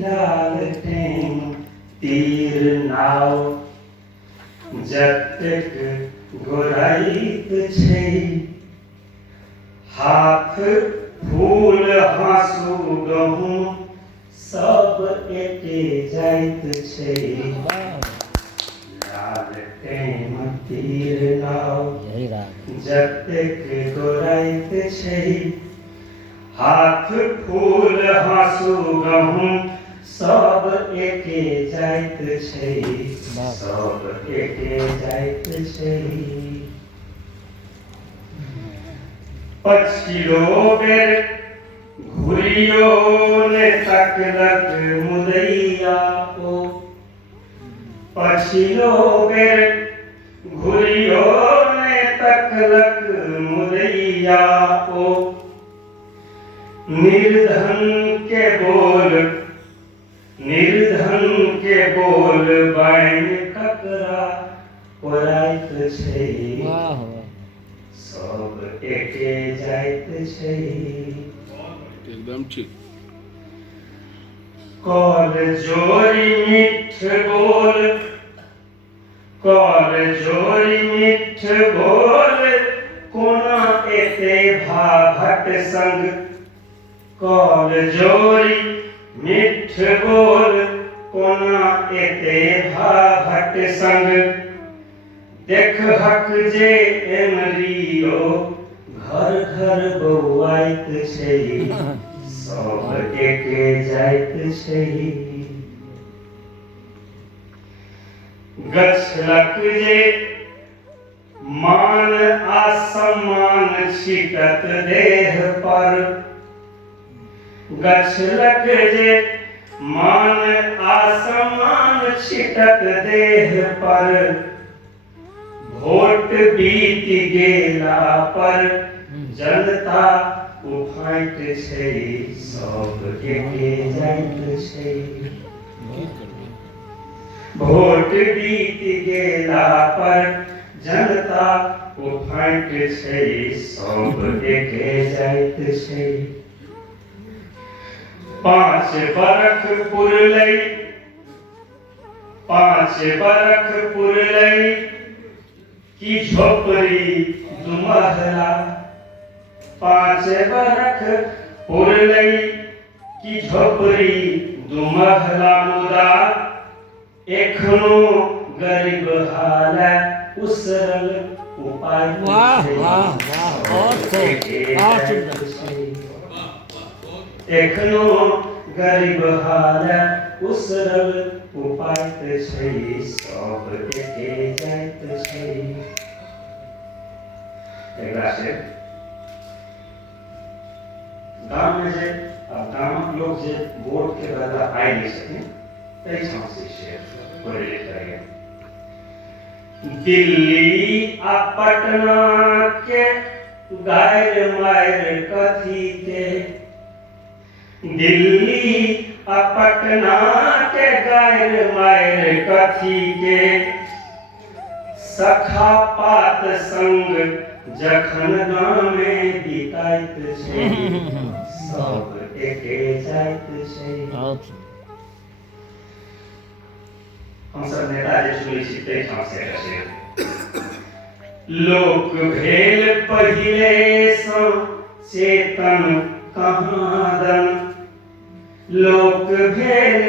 लालटेन तीर नाव जतेक गोराइत छै हाथ फूल हाँसू गहूँ सब एके जाइत छै लालटेन तीर नाव जतेक गोराइत छै हाथ फूल हाँसू गहूँ सब एके जाइत छै सब एके जाइत छै पछिलो बेर घुरियो ने तकलक मुदैया ओ पछिलो बेर घुरियो ने तकलक मुदैया ओ निर्धन के बोल बाइन ककरा ओराइत छै सब एके जाइत छै एकदम ठीक कल जोरी मीठ बोल कोना एते भाभट संग कल जोरी मीठ बोल कोना एते भाभट संग देखहक जे एमरियो घर घर बौआइत छै सब एके जाइत छै गछलक जे मान आ सम्मान छिटत देह पर गछलक जे मान आ सम्मान छिटत देह पर वोट बीत गेला पर जनता उफाइत छै सब एके जाइत छै वोट बीत गेला पर जनता उफाइत छै सब एके जाइत छै 5 बरख पुरलै की झोपड़ी दुमहला 5 बरख पुरलै की झोपड़ी दुमहला मुदा एखनो गरीब हाल उसरल उपाय एखनो गरीब हाल उसरल उपाय छै सब एके जाइत छै एकरा से गाँव में जे गामक लोग जे वोट के बदला आइ नहीं सकें कई समस्या से कोरिलेट करेंगे दिल्ली आ पटना के गायर मायर कथी के दिल्ली आ पटना के गायर मायर कथी के सखा पात संग जखन गामे बिकाइत छै सब एके जाइत छै हम सब नेता जे सुनै छी तै ठाम से लोक भेल पहिले सँ चेतन कहादन लोक भेल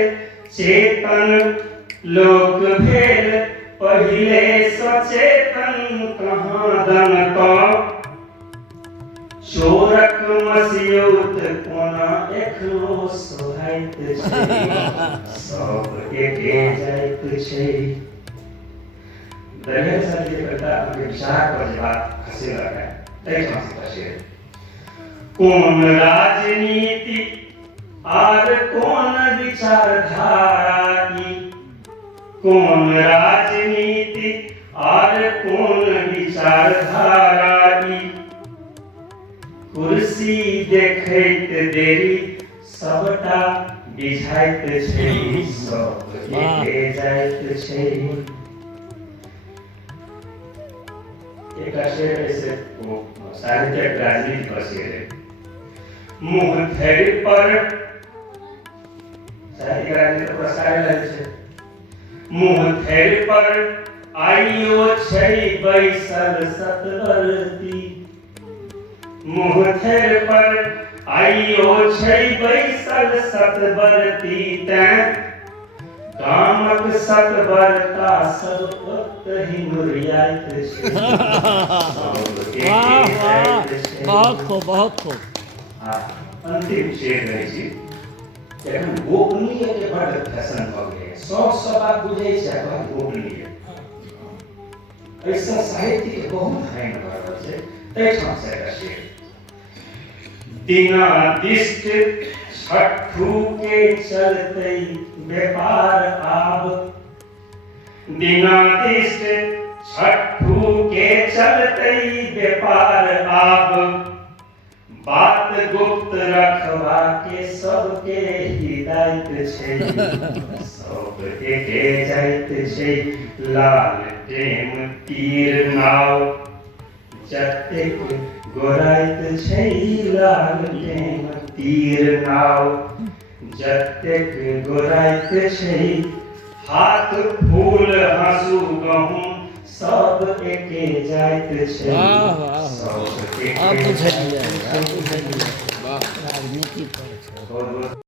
चेतन लोक भेल पहिले सँ चेतन कहादन का चोरक मसियौत कोना एखनो सोहाइत छै सब एके जाइत छै दलित सर के कविता के विचार पर जे बात खसेलक है तै ठाम से खसे कोन राजनीति आर कोन विचारधारा की कोन राजनीति आर कोन विचारधारा की कुर्सी देखैत देरी सबटा बिझाइत छै सब एके जाइत छै एक शेर ऐसे वो साहित्य राजनीति पर शेर है मुँह धरि पर साहित्यकार पुरस्कार लगे छे। मुँह थेर पर आइयो छै बैसल सतवर्ती, मुँह थेर पर आइयो छै बैसल सतवर्ती, तैं गामक सतवर का सब ओतहि मुरियाइत छै। वाह वाह, बहुत खूब बहुत खूब। अंतिम शेर रहे छी, जखन गोपनीय के बड़ फैशन भ गेलै, सब बात बुझै छै अपन गोपनीय, ऐसा साहित्य के बहुत हानि भ रहल छै। तैठाम से एकटा शेर, दिनादिष्ट छठू के चलते व्यापार आब, दिनादिष्ट छठू के चलते व्यापार आब, बात गुप्त रखवा के सबके हिदायत छै। सब एके जाइत छै, लालटेन तीर नाव, जतेक गोराइत छै लालटेन तीर नाव, जतेक गोराइत छै, हाथ फूल हाँसू गहूँ सब एके जाइत छै। वाह वाह, सब एके आप बुझलियै, जाइत छै। आप बुझलियै, राजनीति पर छै। बहुत बहुत